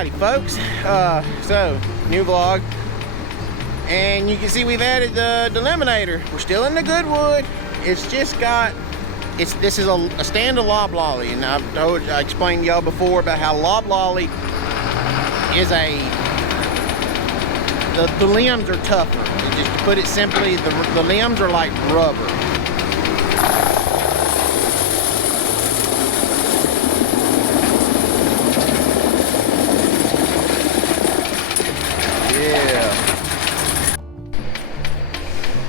Alrighty folks, so new vlog, and you can see we've added the Delimbinator. We're still in the good wood. It's just got, this is a standard loblolly, and I explained to y'all before about how loblolly is the limbs are tougher. And just to put it simply, the limbs are like rubber.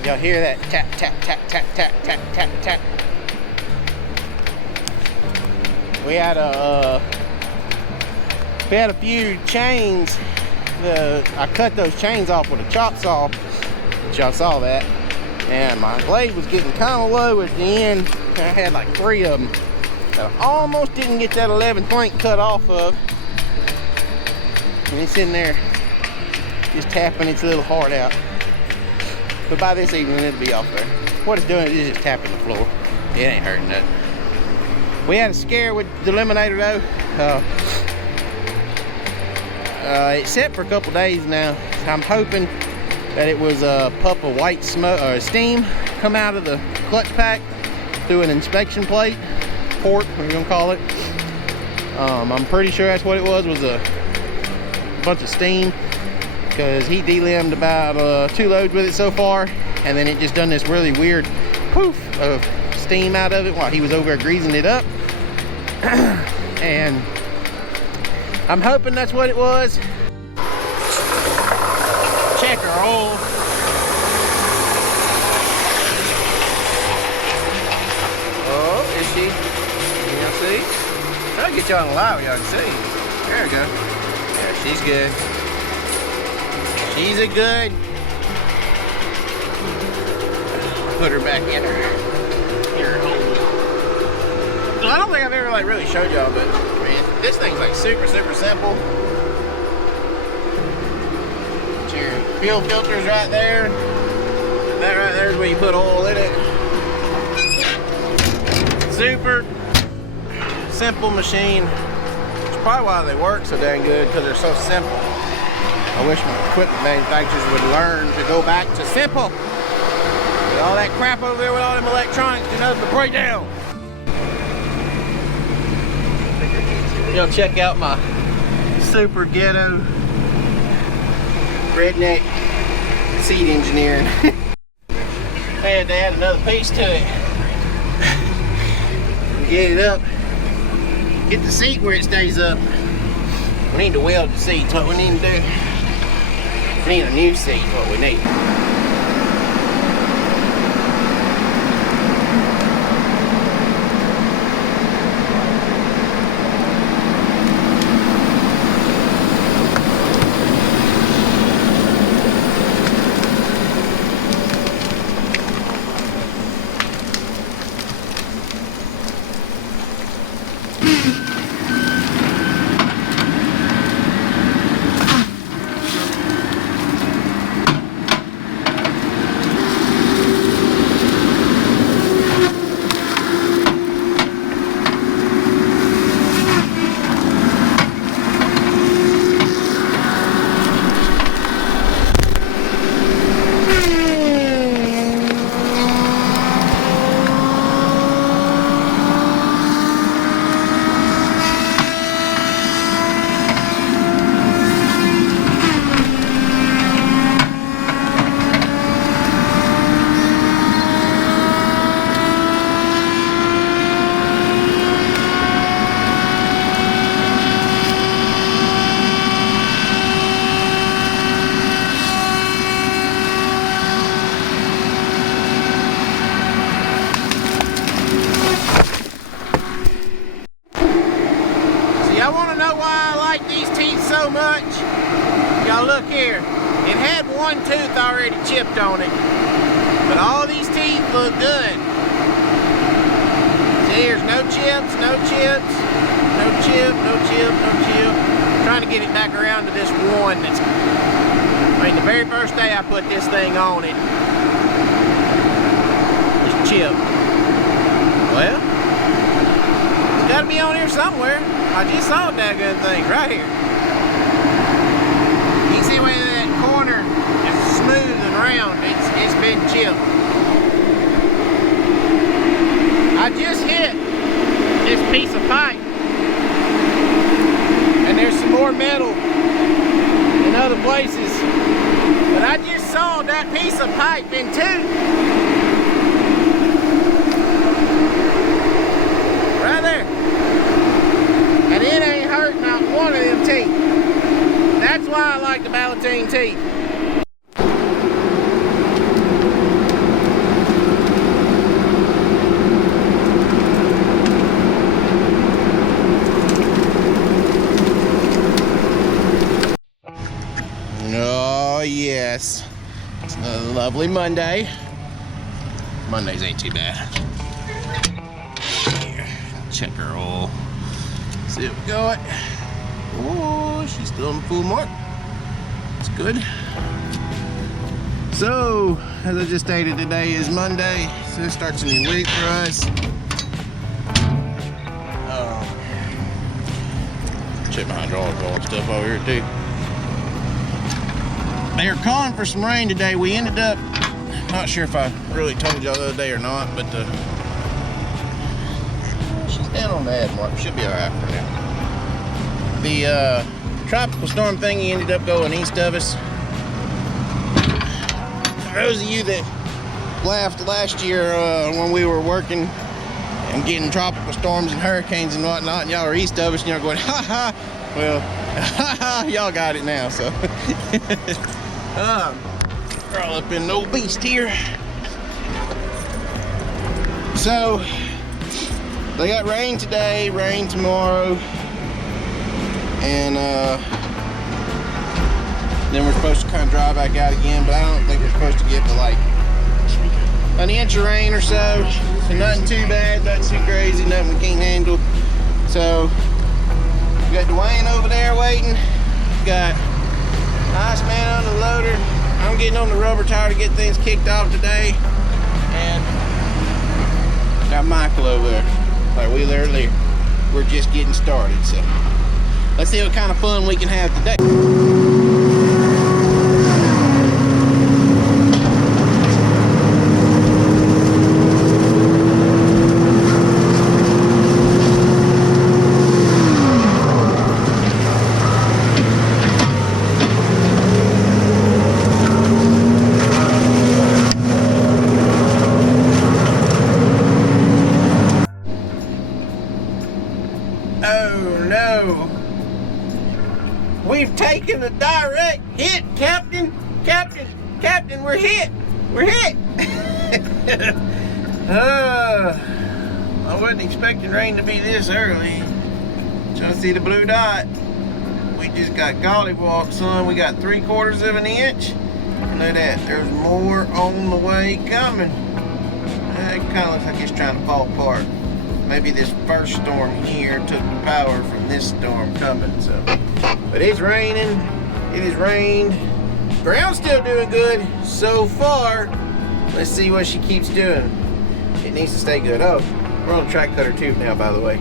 Y'all hear that tap, tap, tap, tap, tap, tap, tap, tap. We had a few chains. I cut those chains off with a chop saw. Y'all saw that. And my blade was getting kind of low at the end. I had like 3 of them that I almost didn't get that 11th link cut off of. And it's in there just tapping its little heart out. But by this evening, it'll be off there. What it's doing is just tapping the floor. It ain't hurting nothing. We had a scare with the Delimbinator though. It's set for a couple days now. I'm hoping that it was a puff of white smoke or steam come out of the clutch pack through an inspection plate, port, what you gonna call it. I'm pretty sure that's what it was a bunch of steam. Because he delimbed about 2 loads with it so far, and then it just done this really weird poof of steam out of it while he was over there greasing it up. And I'm hoping that's what it was. Check her oil. Oh, is she? Y'all see? I'll get y'all on the live, y'all can see. There we go. Yeah, she's good. She's a good. Put her back in her hole. I don't think I've ever like really showed y'all, but man, this thing's like super simple. Your fuel filter's right there. That right there is where you put oil in it. Super simple machine. It's probably why they work so dang good, because they're so simple. I wish my equipment manufacturers would learn to go back to simple. With all that crap over there with all them electronics, do nothing but break down. Y'all check out my super ghetto redneck seat engineering. They had to add another piece to it. Get it up. Get the seat where it stays up. We need to weld the seats, what we need to do. We need a new seat, what we need. So much. Y'all look here. It had 1 tooth already chipped on it, but all these teeth look good. See, there's no chips, no chips, no chip, no chip, no chip. I'm trying to get it back around to this one that's, I mean, the very first day I put this thing on it, it's chipped. Well, it's got to be on here somewhere. I just saw that good thing right here. ground. It's been chipped. I just hit this piece of pipe, and there's some more metal in other places, but I just saw that piece of pipe in two. Right there. And it ain't hurt not one of them teeth. That's why I like the Ballantine teeth. Oh yes, it's a lovely Monday. Mondays ain't too bad. Here, check her oil. See what we got. Oh, she's still on the full mark. That's good. So, as I just stated, today is Monday, so it starts a new week for us. Check my hydraulic oil and stuff over here too. They are calling for some rain today. We ended up, not sure if I really told y'all the other day or not, but she's down on the ad mark. Should be alright for now. The tropical storm thingy ended up going east of us. For those of you that laughed last year when we were working and getting tropical storms and hurricanes and whatnot, and y'all are east of us and y'all going, ha ha, well, ha ha, y'all got it now, so. We're all up in the old beast here. So, they got rain today, rain tomorrow, and then we're supposed to kind of dry back out again, but I don't think we're supposed to get to like an inch of rain or so. So nothing too bad, nothing too crazy, nothing we can't handle. So we got Dwayne over there waiting. Got nice man on the loader. I'm getting on the rubber tire to get things kicked off today. And got Michael over there, like we earlier. We're just getting started, so let's see what kind of fun we can have today. We've taken a direct hit, Captain. Captain, we're hit. We're hit. I wasn't expecting rain to be this early. Trying to see the blue dot. We just got gollywalk, son. We got 3/4 of an inch. And look at that. There's more on the way coming. It kind of looks like it's trying to fall apart. Maybe this first storm here took the power from this storm coming, so. But it's raining, it has rained. Ground's still doing good so far. Let's see what she keeps doing. It needs to stay good. Oh, we're on a track cutter tube now, by the way.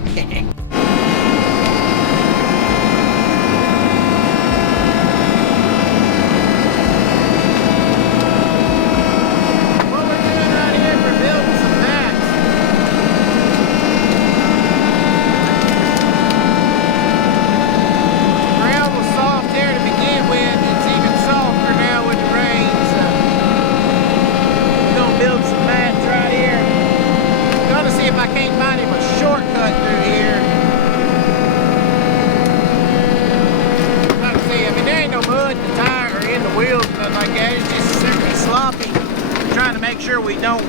Sure we don't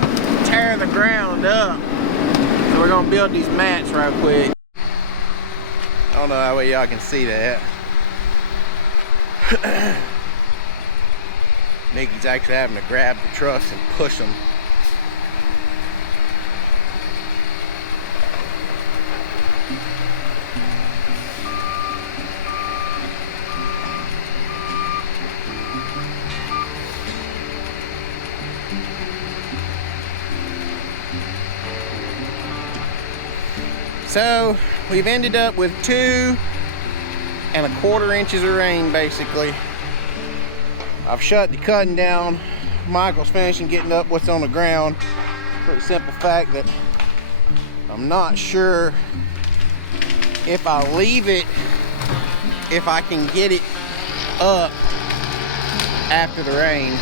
tear the ground up. So we're gonna build these mats real quick. I don't know how well y'all can see that. Nikki's actually having to grab the truss and push them. So we've ended up with 2 1/4 inches of rain basically. I've shut the cutting down Michael's finishing getting up what's on the ground for the simple fact that I'm not sure if I leave it, if I can get it up after the rain.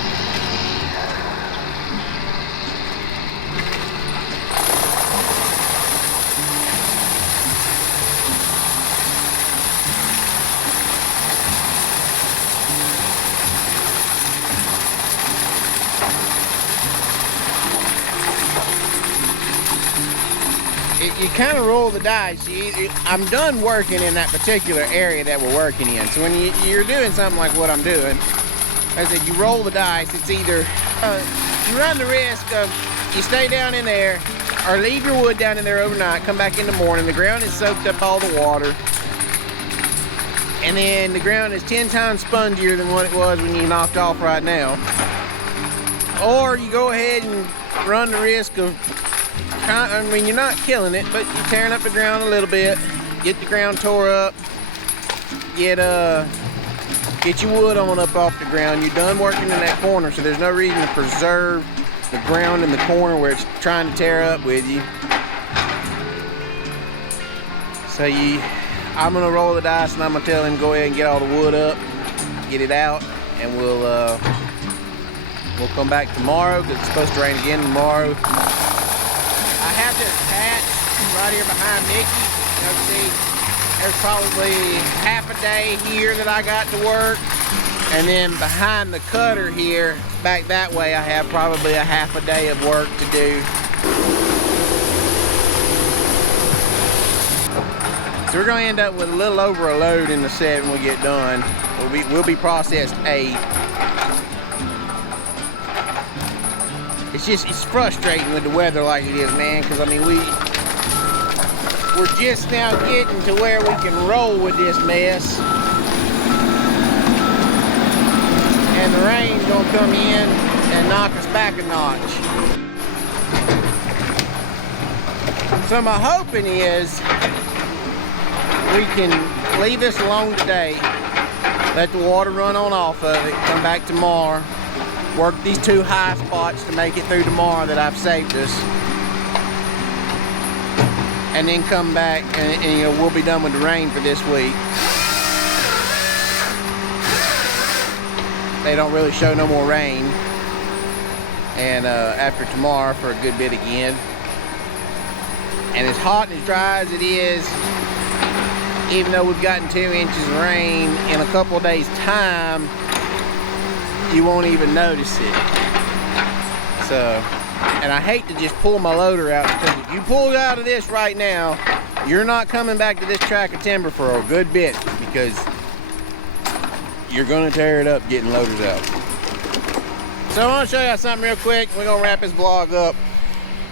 You kind of roll the dice. I'm done working in that particular area that we're working in. So when you're doing something like what I'm doing, I said you roll the dice. It's either you run the risk of you stay down in there or leave your wood down in there overnight, come back in the morning, the ground has soaked up all the water, and then the ground is 10 times spongier than what it was when you knocked off right now. Or you go ahead and run the risk of, I mean, you're not killing it, but you're tearing up the ground a little bit, get the ground tore up, get your wood on up off the ground. You're done working in that corner, so there's no reason to preserve the ground in the corner where it's trying to tear up with you. So I'm gonna roll the dice and I'm gonna tell him go ahead and get all the wood up, get it out, and we'll come back tomorrow because it's supposed to rain again tomorrow. I have this patch right here behind Mickey. You know, see, there's probably half a day here that I got to work, and then behind the cutter here, back that way, I have probably a half a day of work to do. So we're gonna end up with a little over a load in the set when we get done. We'll be processed 8. It's frustrating with the weather like it is, man, because I mean we're just now getting to where we can roll with this mess, and the rain's gonna come in and knock us back a notch. So my hoping is we can leave this alone today, let the water run on off of it, come back tomorrow, work these 2 high spots to make it through tomorrow that I've saved us, and then come back and you know, we'll be done with the rain for this week. They don't really show no more rain, and after tomorrow for a good bit again. And as hot and as dry as it is, even though we've gotten 2 inches of rain in a couple of days time, you won't even notice it. So, and I hate to just pull my loader out, because if you pull out of this right now, you're not coming back to this track of timber for a good bit, because you're gonna tear it up getting loaders out. So I want to show you something real quick. We're gonna wrap this vlog up.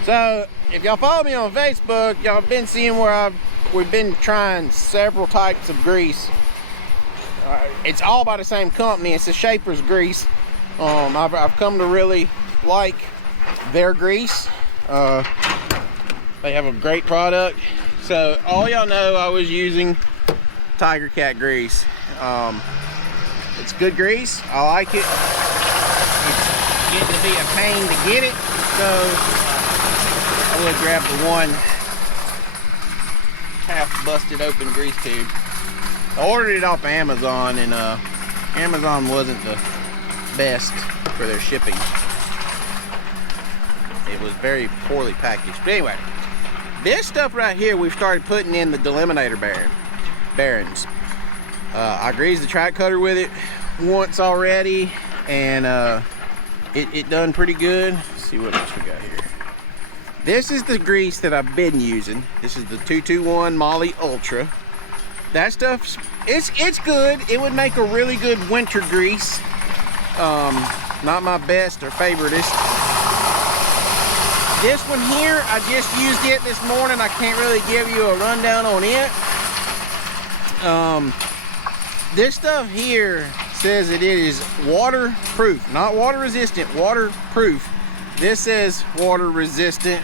So if y'all follow me on Facebook, y'all have been seeing where we've been trying several types of grease. It's all by the same company. It's the Schaeffer's grease. I've come to really like their grease. They have a great product. So all y'all know I was using Tiger Cat grease. It's good grease. I like it. It's getting to be a pain to get it, so I will grab the one half busted open grease tube. I ordered it off Amazon, and Amazon wasn't the best for their shipping. It was very poorly packaged. But anyway, this stuff right here we've started putting in the Delimbinator bearings. I greased the track cutter with it once already, and it done pretty good. Let's see what else we got here. This is the grease that I've been using. This is the 221 Moly Ultra. That stuff, it's good. It would make a really good winter grease. Not my best or favoriteest. This one here, I just used it this morning. I can't really give you a rundown on it. This stuff here says that it is waterproof, not water resistant, waterproof. This says water resistant,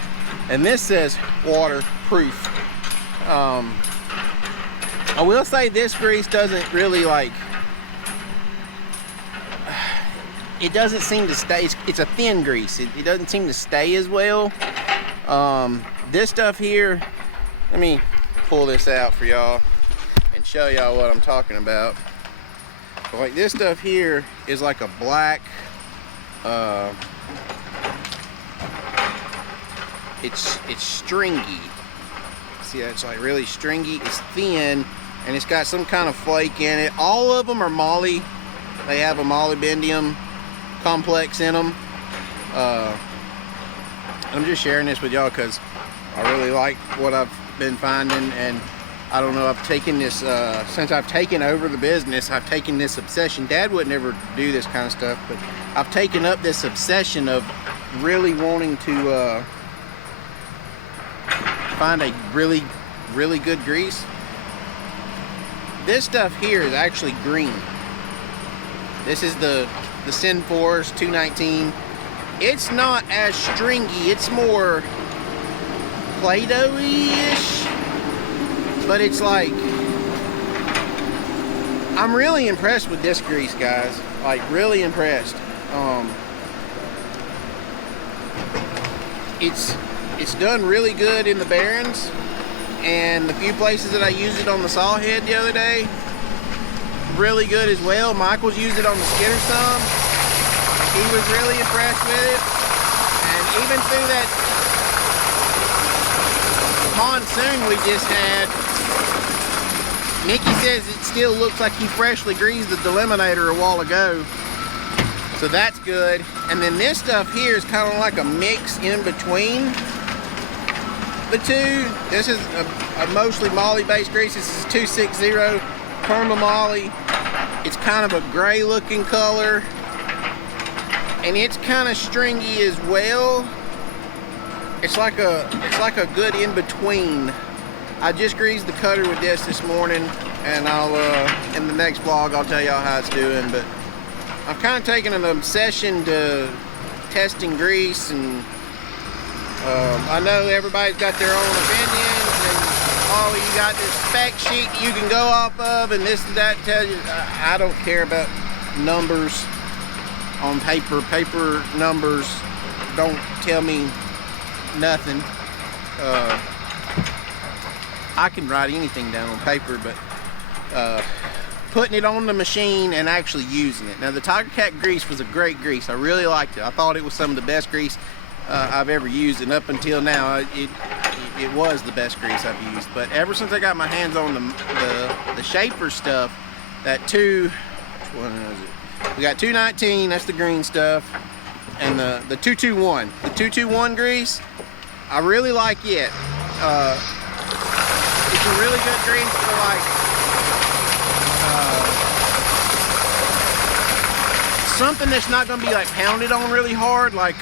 and this says waterproof. I will say this grease doesn't really, like, it doesn't seem to stay. It's a thin grease. It doesn't seem to stay as well. This stuff here, let me pull this out for y'all and show y'all what I'm talking about. So like this stuff here is like a black, it's stringy. See, it's like really stringy. It's thin, and it's got some kind of flake in it. All of them are moly. They have a molybdenum complex in them. I'm just sharing this with y'all because I really like what I've been finding, and I don't know, I've taken this, since I've taken over the business, I've taken this obsession. Dad would never do this kind of stuff, but I've taken up this obsession of really wanting to find a really good grease. This stuff here is actually green. This is the Synforce 219. It's not as stringy, it's more Play-Doh-ish, but it's like, I'm really impressed with this grease, guys. Like, really impressed. It's done really good in the bearings, and the few places that I used it on the saw head the other day, really good as well. Michael's used it on the skidder some. He was really impressed with it, and even through that monsoon we just had, Mickey says it still looks like he freshly greased the Delimbinator a while ago, so that's good. And then this stuff here is kind of like a mix in between the two. This is a mostly moly based grease. This is 260 Perma Moly. It's kind of a gray looking color, and it's kind of stringy as well. It's like a good in between. I just greased the cutter with this morning, and I'll in the next vlog I'll tell y'all how it's doing. But I've kind of taken an obsession to testing grease, and I know everybody's got their own opinions, and oh, you got this spec sheet you can go off of, and this and that tells you. I don't care about numbers on paper. Paper numbers don't tell me nothing. I can write anything down on paper, but putting it on the machine and actually using it. Now, the Tiger Cat grease was a great grease. I really liked it. I thought it was some of the best grease I've ever used, and up until now it was the best grease I've used. But ever since I got my hands on the Schaeffer stuff, that which one is it? We got 219, that's the green stuff, and the 221. The 221 grease, I really like it. It's a really good grease for like something that's not going to be like pounded on really hard, like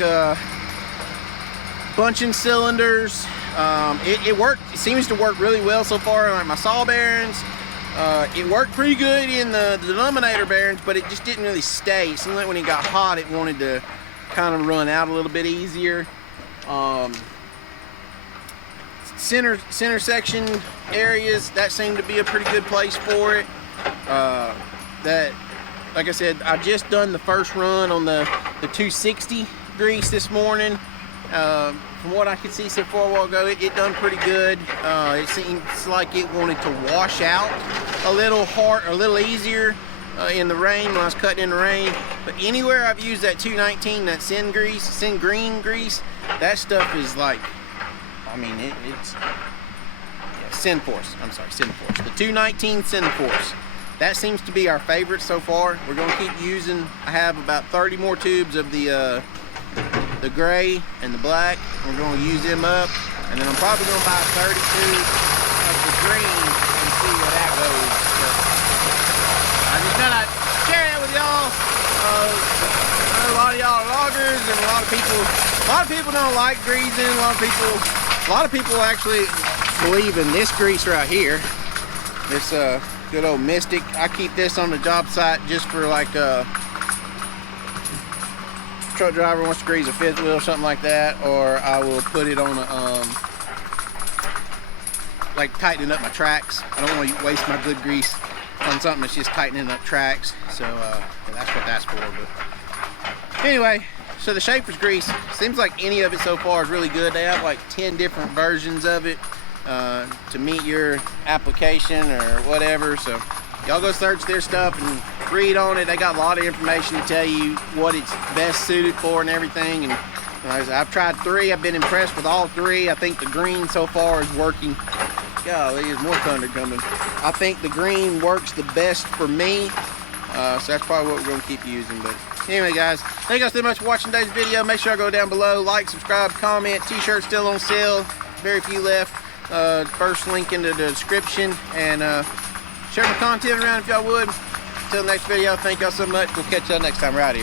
bunching cylinders. It seems to work really well so far on like my saw bearings. It worked pretty good in the Delimbinator bearings, but it just didn't really stay. It seemed like when it got hot, it wanted to kind of run out a little bit easier. Center section areas, that seemed to be a pretty good place for it. That, like I said, I just done the first run on the 260 grease this morning. From what I could see so far a while ago, it done pretty good. It seems like it wanted to wash out a little hard, a little easier in the rain when I was cutting in the rain. But anywhere I've used that 219, that Sin Green grease, that stuff is like, I mean, it's Synforce. I'm sorry, Synforce. The 219 Synforce. That seems to be our favorite so far. We're going to keep using. I have about 30 more tubes of the gray and the black. We're going to use them up, and then I'm probably going to buy 32 of the green and see where that goes. But I just thought I'd share that with y'all. I know a lot of y'all are loggers, and a lot of people don't like greasing. A lot of people actually believe in this grease right here. This good old Mystic. I keep this on the job site just for like truck driver wants to grease a fifth wheel or something like that, or I will put it on a like tightening up my tracks. I don't want to waste my good grease on something that's just tightening up tracks. So that's what that's for. But Anyway, so the Schaeffer's grease, seems like any of it so far is really good. They have like 10 different versions of it to meet your application or whatever. So y'all go search their stuff and read on it. They got a lot of information to tell you what it's best suited for and everything. And I've tried 3. I've been impressed with all 3. I think the green so far is working. Golly, there's more thunder coming. I think the green works the best for me. So that's probably what we're going to keep using. But anyway, guys, thank you guys so much for watching today's video. Make sure I go down below, like, subscribe, comment. T-shirts still on sale. Very few left. First link in the description. And share my content around if y'all would. Until the next video, thank y'all so much. We'll catch y'all next time. We're out of here.